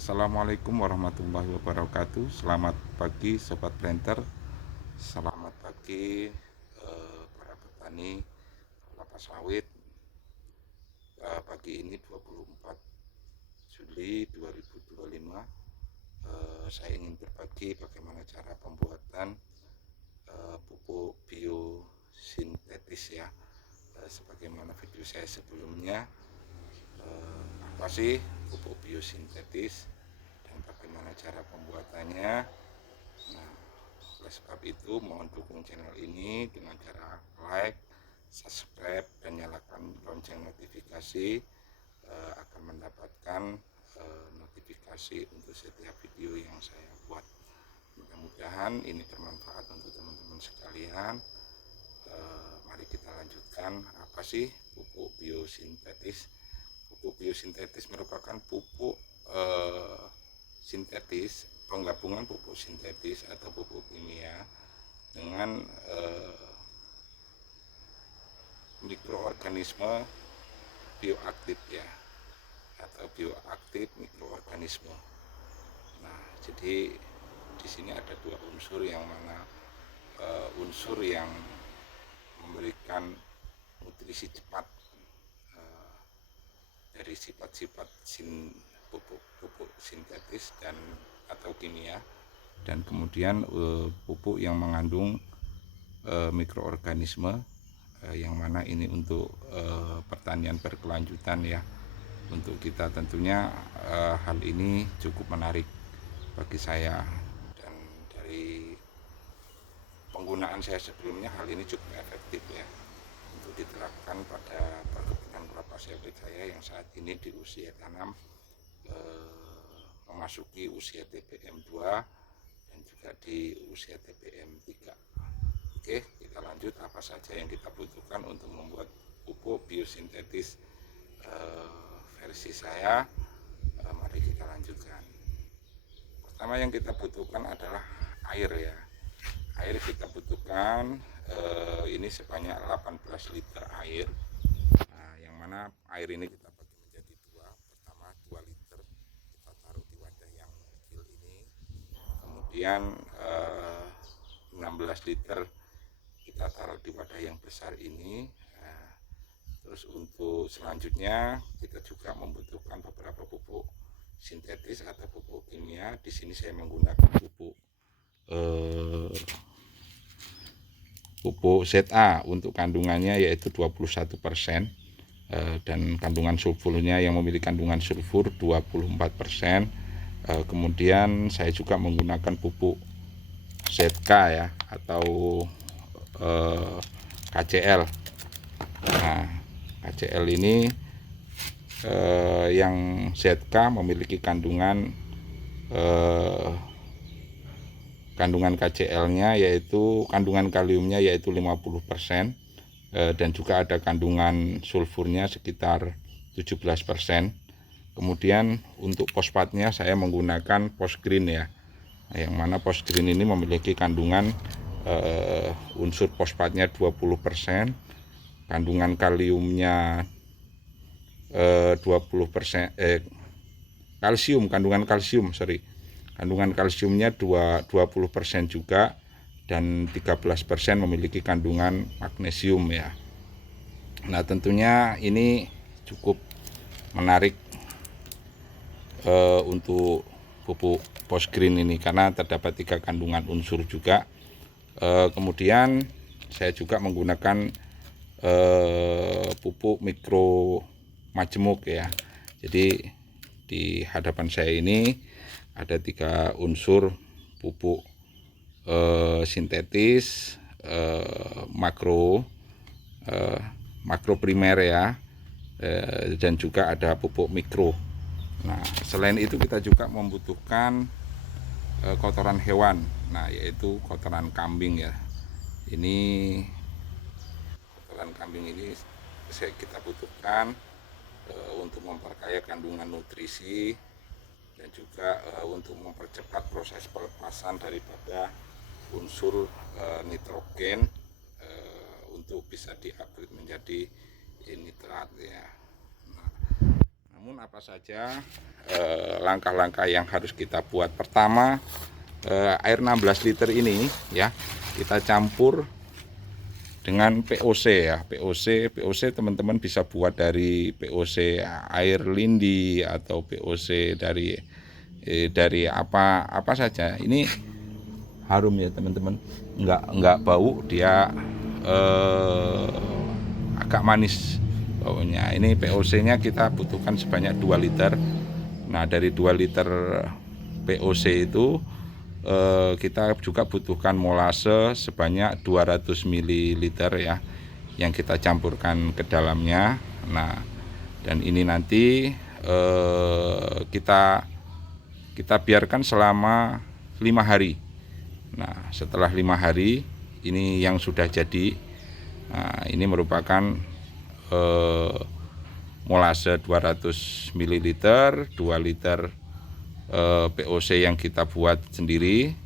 Assalamualaikum warahmatullahi wabarakatuh. Selamat pagi Sobat Planter. Selamat pagi para petani kelapa sawit. Pagi ini 24 Juli 2025. Saya ingin berbagi bagaimana cara pembuatan pupuk biosintetis ya. Sebagaimana video saya sebelumnya, apa sih pupuk biosintetis dan bagaimana cara pembuatannya. Nah, oleh sebab itu mohon dukung channel ini dengan cara like, subscribe, dan nyalakan lonceng notifikasi akan mendapatkan notifikasi untuk setiap video yang saya buat. Mudah-mudahan ini bermanfaat untuk teman-teman sekalian. Mari kita lanjutkan. Apa sih pupuk biosintetis? Pupuk biosintetis merupakan pupuk sintetis, penggabungan pupuk sintetis atau pupuk kimia dengan mikroorganisme bioaktif ya, atau bioaktif mikroorganisme. Nah, jadi di sini ada dua unsur, yang mana unsur yang memberikan nutrisi cepat dari sifat-sifat pupuk sintetis dan atau kimia, dan kemudian pupuk yang mengandung mikroorganisme yang mana ini untuk pertanian berkelanjutan ya. Untuk kita tentunya hal ini cukup menarik bagi saya, dan dari penggunaan saya sebelumnya hal ini cukup efektif ya untuk diterapkan pada perkebunan kelapa sawit saya yang saat ini di usia tanam memasuki usia TBM 2 dan juga di usia TBM 3. Oke, kita lanjut. Apa saja yang kita butuhkan untuk membuat pupuk biosintetis versi saya? Mari kita lanjutkan. Pertama yang kita butuhkan adalah air ya. Air kita butuhkan ini sebanyak 18 liter air. Nah, yang mana air ini kita bagi menjadi dua. Pertama 2 liter kita taruh di wadah yang kecil ini. Kemudian 16 liter kita taruh di wadah yang besar ini. Terus untuk selanjutnya kita juga membutuhkan beberapa pupuk sintetis atau pupuk kimia. Di sini saya menggunakan pupuk ZA untuk kandungannya yaitu 21%, dan kandungan sulfurnya yang memiliki kandungan sulfur 24%. Kemudian saya juga menggunakan pupuk ZK ya, atau KCL. Nah, KCL ini yang ZK memiliki kandungan KCL-nya yaitu kandungan kaliumnya yaitu 50%, dan juga ada kandungan sulfurnya sekitar 17%. Kemudian untuk fosfatnya saya menggunakan Postgreen ya, yang mana Postgreen ini memiliki kandungan unsur fosfatnya 20%, kandungan kaliumnya 20%, kandungan kalsiumnya 20% juga, dan 13% memiliki kandungan magnesium ya. Nah, tentunya ini cukup menarik untuk pupuk Postgreen ini karena terdapat 3 kandungan unsur juga. Kemudian saya juga menggunakan pupuk mikro majemuk ya. Jadi di hadapan saya ini ada 3 unsur pupuk sintetis, makro primer ya, dan juga ada pupuk mikro. Nah, selain itu kita juga membutuhkan kotoran hewan, nah yaitu kotoran kambing ya. Ini kotoran kambing ini kita butuhkan untuk memperkaya kandungan nutrisi dan juga untuk mempercepat proses pelepasan daripada unsur nitrogen untuk bisa diupgrade menjadi nitrat ya. Nah, Namun apa saja langkah-langkah yang harus kita buat? Pertama, air 16 liter ini ya kita campur dengan POC ya. POC teman-teman bisa buat dari POC air lindi atau POC dari apa saja. Ini harum ya teman-teman, nggak bau, dia agak manis baunya. Ini POC-nya kita butuhkan sebanyak 2 liter. Nah, dari 2 liter POC itu kita juga butuhkan molase sebanyak 200 ml ya, yang kita campurkan ke dalamnya. Nah, dan ini nanti kita biarkan selama 5 hari. Nah, setelah 5 hari ini yang sudah jadi. Nah, ini merupakan molase 200 ml, 2 liter POC yang kita buat sendiri,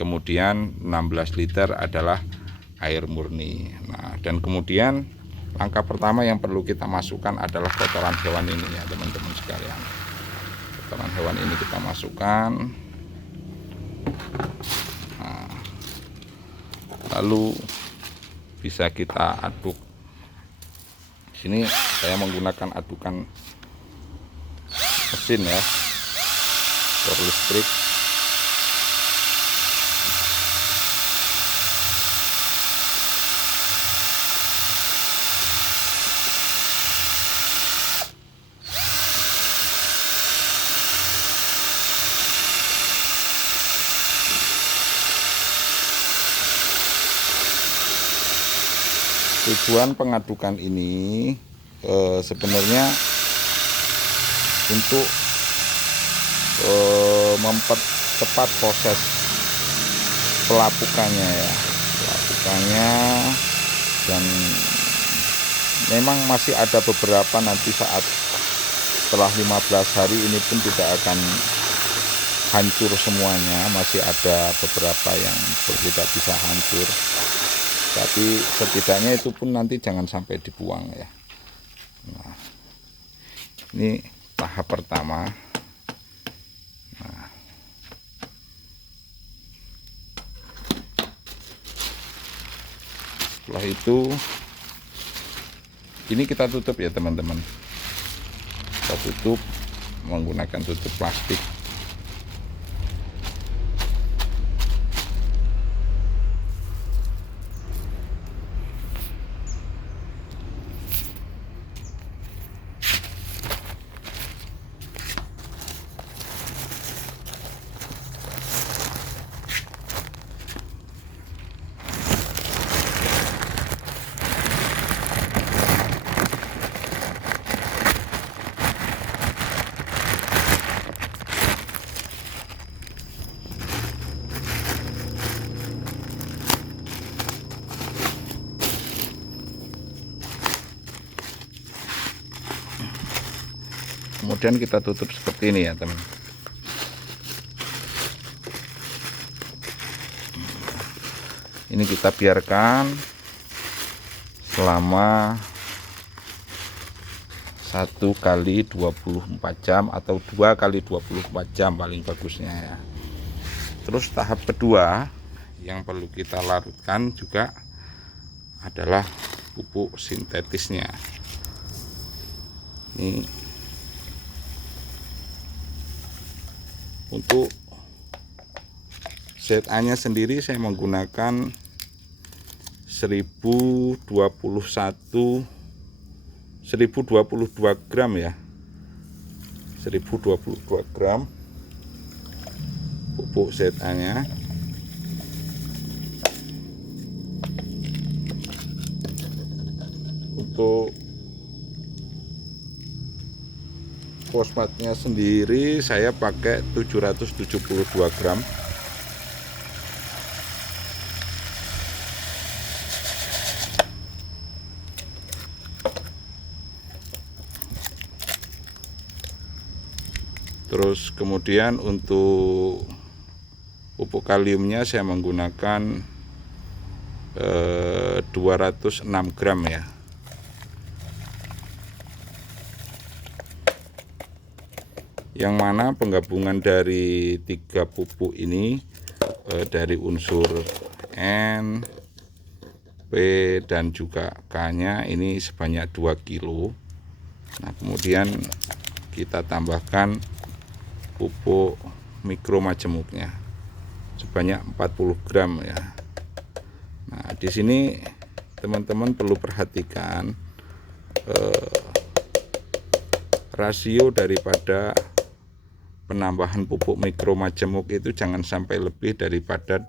kemudian 16 liter adalah air murni. Nah, dan kemudian langkah pertama yang perlu kita masukkan adalah kotoran hewan ini ya teman-teman sekalian. Kotoran hewan ini kita masukkan. Nah, lalu bisa kita aduk. Di sini saya menggunakan adukan mesin ya, motor listrik. Tujuan pengadukan ini sebenarnya untuk mempercepat proses pelapukannya ya, dan memang masih ada beberapa nanti saat setelah 15 hari ini pun tidak akan hancur semuanya, masih ada beberapa yang tidak bisa hancur, tapi setidaknya itu pun nanti jangan sampai dibuang ya. Nah, ini tahap pertama. Nah, setelah itu ini kita tutup ya teman-teman, kita tutup menggunakan tutup plastik. Kemudian kita tutup seperti ini ya teman. Ini kita biarkan selama 1 kali 24 jam atau 2 kali 24 jam paling bagusnya ya. Terus tahap kedua yang perlu kita larutkan juga adalah pupuk sintetisnya. Ini untuk ZA-nya sendiri saya menggunakan 1022 gram ya, 1022 gram pupuk ZA-nya. Untuk fosfatnya sendiri saya pakai 772 gram. Terus kemudian untuk pupuk kaliumnya saya menggunakan 206 gram ya. yang mana penggabungan dari 3 pupuk ini dari unsur N, P, dan juga K-nya ini sebanyak 2 kilo. Nah, kemudian kita tambahkan pupuk mikro majemuknya sebanyak 40 gram ya. Nah, di sini teman-teman perlu perhatikan rasio daripada penambahan pupuk mikro majemuk itu jangan sampai lebih daripada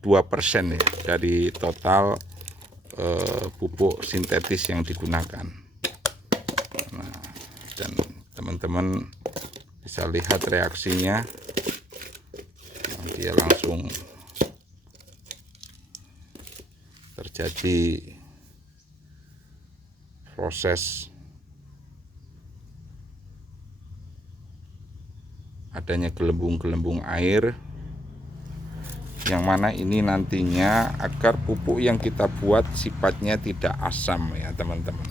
2% ya dari total pupuk sintetis yang digunakan. Nah, dan teman-teman bisa lihat reaksinya, dia langsung terjadi proses adanya gelembung-gelembung air, yang mana ini nantinya agar pupuk yang kita buat sifatnya tidak asam ya teman-teman.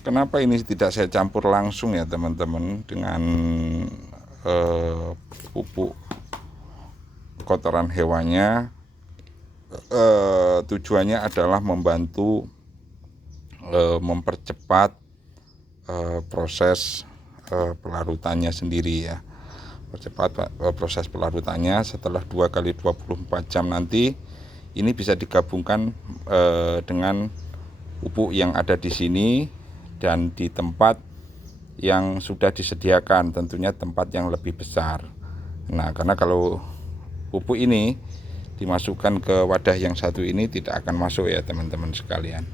Kenapa ini tidak saya campur langsung ya teman-teman dengan pupuk kotoran hewannya? Tujuannya adalah membantu mempercepat proses pelarutannya sendiri ya. Percepat proses pelarutannya. Setelah 2 kali 24 jam nanti ini bisa digabungkan dengan pupuk yang ada di sini dan di tempat yang sudah disediakan, tentunya tempat yang lebih besar. Nah, karena kalau pupuk ini dimasukkan ke wadah yang satu ini tidak akan masuk ya teman-teman sekalian,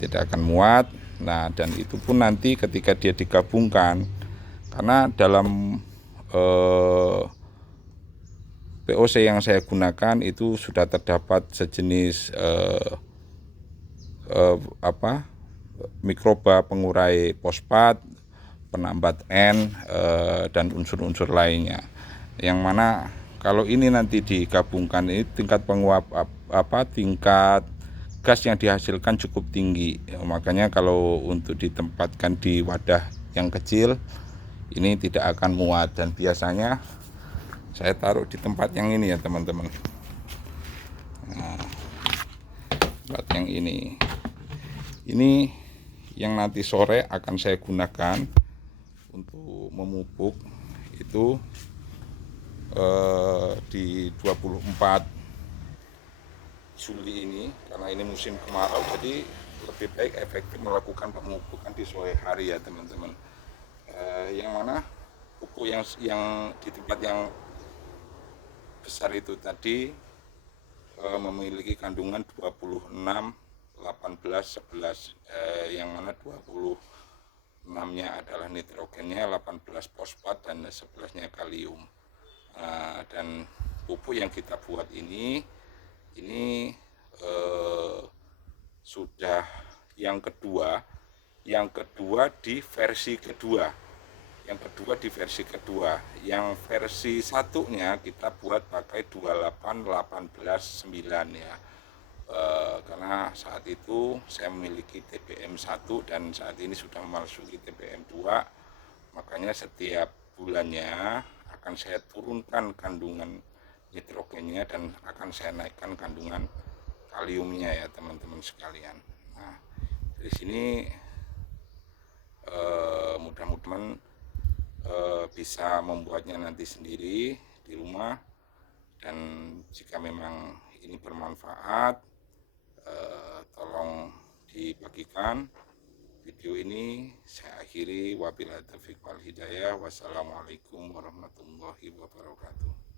tidak akan muat. Nah, dan itu pun nanti ketika dia digabungkan, karena dalam POC yang saya gunakan itu sudah terdapat sejenis mikroba pengurai fosfat, penambat N, dan unsur-unsur lainnya, yang mana kalau ini nanti digabungkan ini tingkat penguap tingkat gas yang dihasilkan cukup tinggi. Makanya kalau untuk ditempatkan di wadah yang kecil ini tidak akan muat, dan biasanya saya taruh di tempat yang ini ya teman-teman. Nah, tempat yang ini yang nanti sore akan saya gunakan untuk memupuk itu di 24 Juli ini, karena ini musim kemarau, jadi lebih baik efektif melakukan pemupukan di sore hari ya teman-teman. Yang mana pupuk yang di tempat yang besar itu tadi memiliki kandungan 26, 18, 11, yang mana 26-nya adalah nitrogennya, 18 fosfat, dan 11-nya kalium. Dan pupuk yang kita buat ini sudah yang kedua di versi kedua. Yang versi satunya kita buat pakai 28, 18, 9 ya. Karena saat itu saya memiliki TPM 1 dan saat ini sudah memasuki TPM 2, makanya setiap bulannya akan saya turunkan kandungan nitrogennya dan akan saya naikkan kandungan kaliumnya ya teman-teman sekalian. Nah, dari sini mudah-mudahan bisa membuatnya nanti sendiri di rumah, dan jika memang ini bermanfaat, tolong dibagikan video ini. Saya akhiri, wabillahi taufiq wal hidayah. Wassalamualaikum warahmatullahi wabarakatuh.